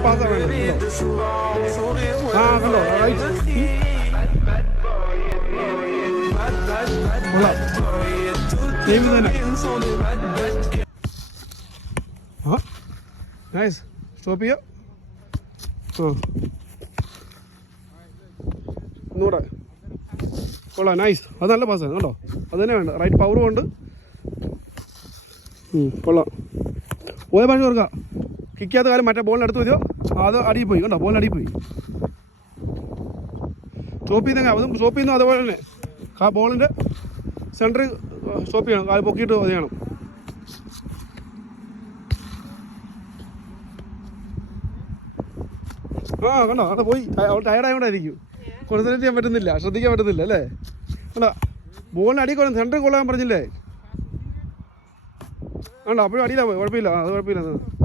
പാസ്സാണ് ആ കണ്ടോ right same തന്നെ ആ നൈസ് സ്റ്റോപ്പ് ചെയ്യാം ആ ഒന്നുകൂടെ കൊള്ളാം നൈസ് അത് നല്ല പാസ്സാണ് കേട്ടോ അത് തന്നെ വേണ്ട റൈറ്റ് പവറും ഉണ്ട് കൊള്ളാം പോയ ഭാഷ ഓർക്കാം കിക്ക് ചെയ്യാത്ത കാലം മറ്റേ ബോളിന് അടുത്ത് മതിയോ അത് അടിയിൽ പോയി കണ്ടോ ബോളിന് അടിയിൽ പോയി സ്റ്റോപ്പ് ചെയ്യുന്നെങ്കിൽ അതും സ്റ്റോപ്പ് ചെയ്യുന്നു അതുപോലെ തന്നെ ആ ബോളിൻ്റെ സെൻറ്ററിൽ സ്റ്റോപ്പ് ചെയ്യണം കാല് പൊക്കിയിട്ട് ചെയ്യണം ആ കണ്ടോ അവിടെ പോയി അവൾ ടയർഡായതുകൊണ്ടായിരിക്കും കോൺസെൻട്രേറ്റ് ചെയ്യാൻ പറ്റുന്നില്ല ശ്രദ്ധിക്കാൻ പറ്റുന്നില്ല അല്ലേ കണ്ടോ ബോളിന് അടി കൊള്ളാം സെൻറ്ററിൽ കൊള്ളാൻ പറഞ്ഞില്ലേ കണ്ടോ അപ്പോഴും അടിയിലാണ് പോയി കുഴപ്പമില്ല അത് കുഴപ്പമില്ല